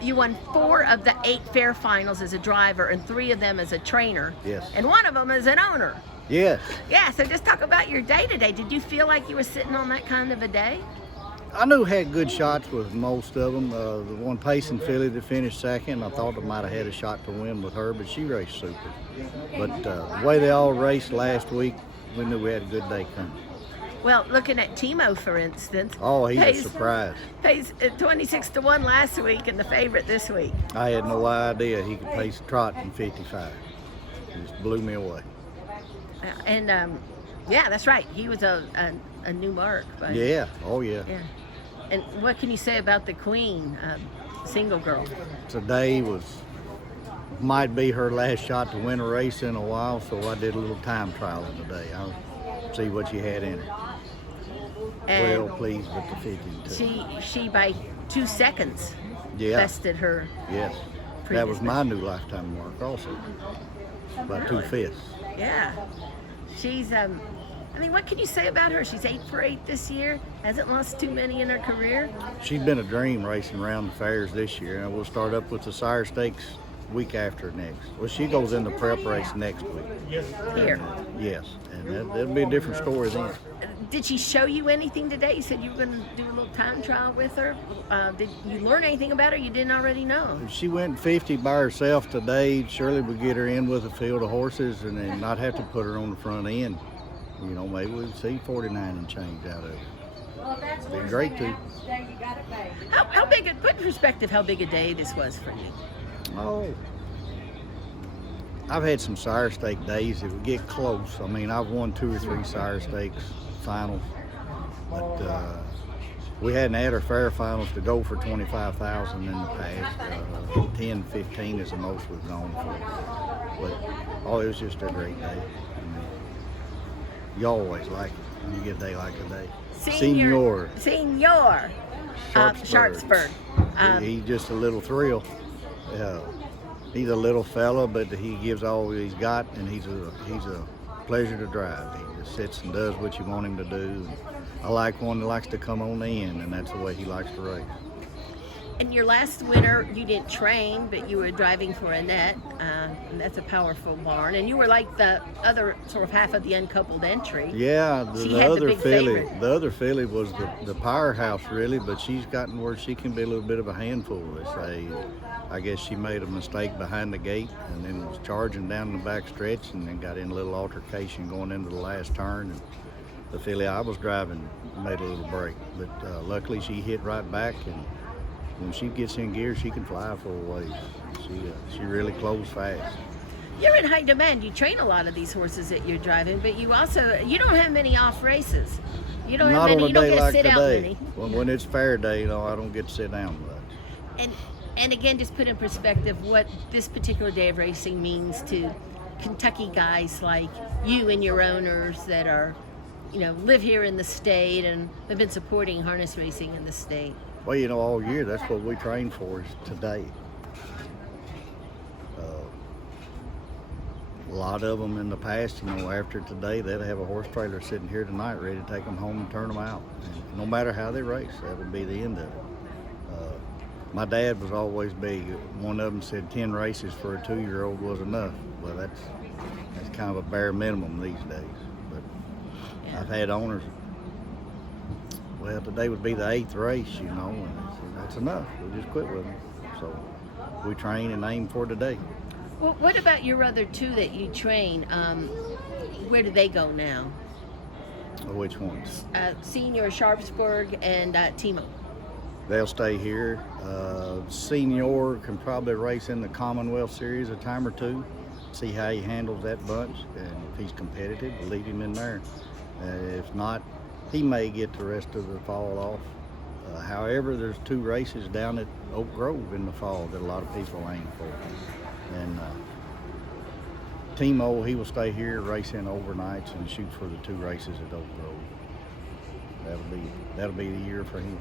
you won 4 of the 8 fair finals as a driver and 3 of them as a trainer. Yes. And 1 of them as an owner. Yes. Yeah, so just talk about your day today. Did you feel like you were sitting on that kind of a day? I knew had good shots with most of them. The one Payson filly that finished second, I thought I might have had a shot to win with her, but she raced super. But the way they all raced last week, we knew we had a good day coming. Well, looking at Timo, for instance. Oh, he's a surprise. Pays 26-1 last week and the favorite this week. I had no idea he could pace a trot in 55. It just blew me away. And yeah, that's right. He was a new mark. Yeah. Oh, yeah. Yeah. And what can you say about the Queen, single girl? Today might be her last shot to win a race in a while, so I did a little time trialing today. I'll see what she had in her. And well pleased with the 52. She by 2 seconds bested her. Yes. That was my new lifetime mark also. By 2 fifths. Yeah. She's I mean, what can you say about her? She's 8 for 8 this year. Hasn't lost too many in her career. She's been a dream racing around the fairs this year, and we'll start up with the Sire Stakes week after next. Well, she goes in the prep race next week. Here. Yes, and that'll be a different story then. Did she show you anything today? You said you were going to do a little time trial with her. Did you learn anything about her you didn't already know? If she went 50 by herself today, surely we'd get her in with a field of horses and then not have to put her on the front end. You know, maybe we'd see 49 and change out of it. It'd be great too. How big, put in perspective how big a day this was for you. Oh, I've had some Sire Stake days that would get close. I mean, I've won 2 or 3 Sire Stakes finals, but we hadn't had our fair finals to go for 25,000 in the past. 10, 15 is the most we've gone for. But it was just a great day. I mean, you always like it when you get a day like today. Senior Sharpsburg. He's just a little thrill. He's a little fella, but he gives all he's got, and he's a pleasure to drive. He just sits and does what you want him to do. I like one that likes to come on the end, and that's the way he likes to race. And your last winter, you didn't train, but you were driving for Annette, and that's a powerful barn. And you were like the other sort of half of the uncoupled entry. Yeah, the other filly was the powerhouse really, but she's gotten where she can be a little bit of a handful, they say. I guess she made a mistake behind the gate and then was charging down the back stretch and then got in a little altercation going into the last turn. And the filly I was driving made a little break, but luckily she hit right back, and when she gets in gear, she can fly for a ways. She really closed fast. You're in high demand. You train a lot of these horses that you're driving, but you don't have many off races. You don't Not have many. on a You don't day get to like sit out today. many. When it's fair day, I don't get to sit down much. And again, just put in perspective what this particular day of racing means to Kentucky guys like you and your owners that are, live here in the state and have been supporting harness racing in the state. Well, all year, that's what we train for is today. A lot of them in the past, after today, they'd have a horse trailer sitting here tonight ready to take them home and turn them out. And no matter how they race, that would be the end of it. My dad was always big. One of them said 10 races for a 2-year-old was enough. Well, that's kind of a bare minimum these days. But I've had owners, well, today would be the 8th race, and that's enough. We just quit with them. So we train and aim for today. Well, what about your other 2 that you train? Where do they go now? Which ones? Senior Sharpsburg and Timo. They'll stay here. Senior can probably race in the Commonwealth Series a time or 2, see how he handles that bunch, and if he's competitive, we'll leave him in there. If not, he may get the rest of the fall off. However, there's 2 races down at Oak Grove in the fall that a lot of people aim for. And Timo, he will stay here, race in overnights, and shoot for the 2 races at Oak Grove. That'll be the year for him.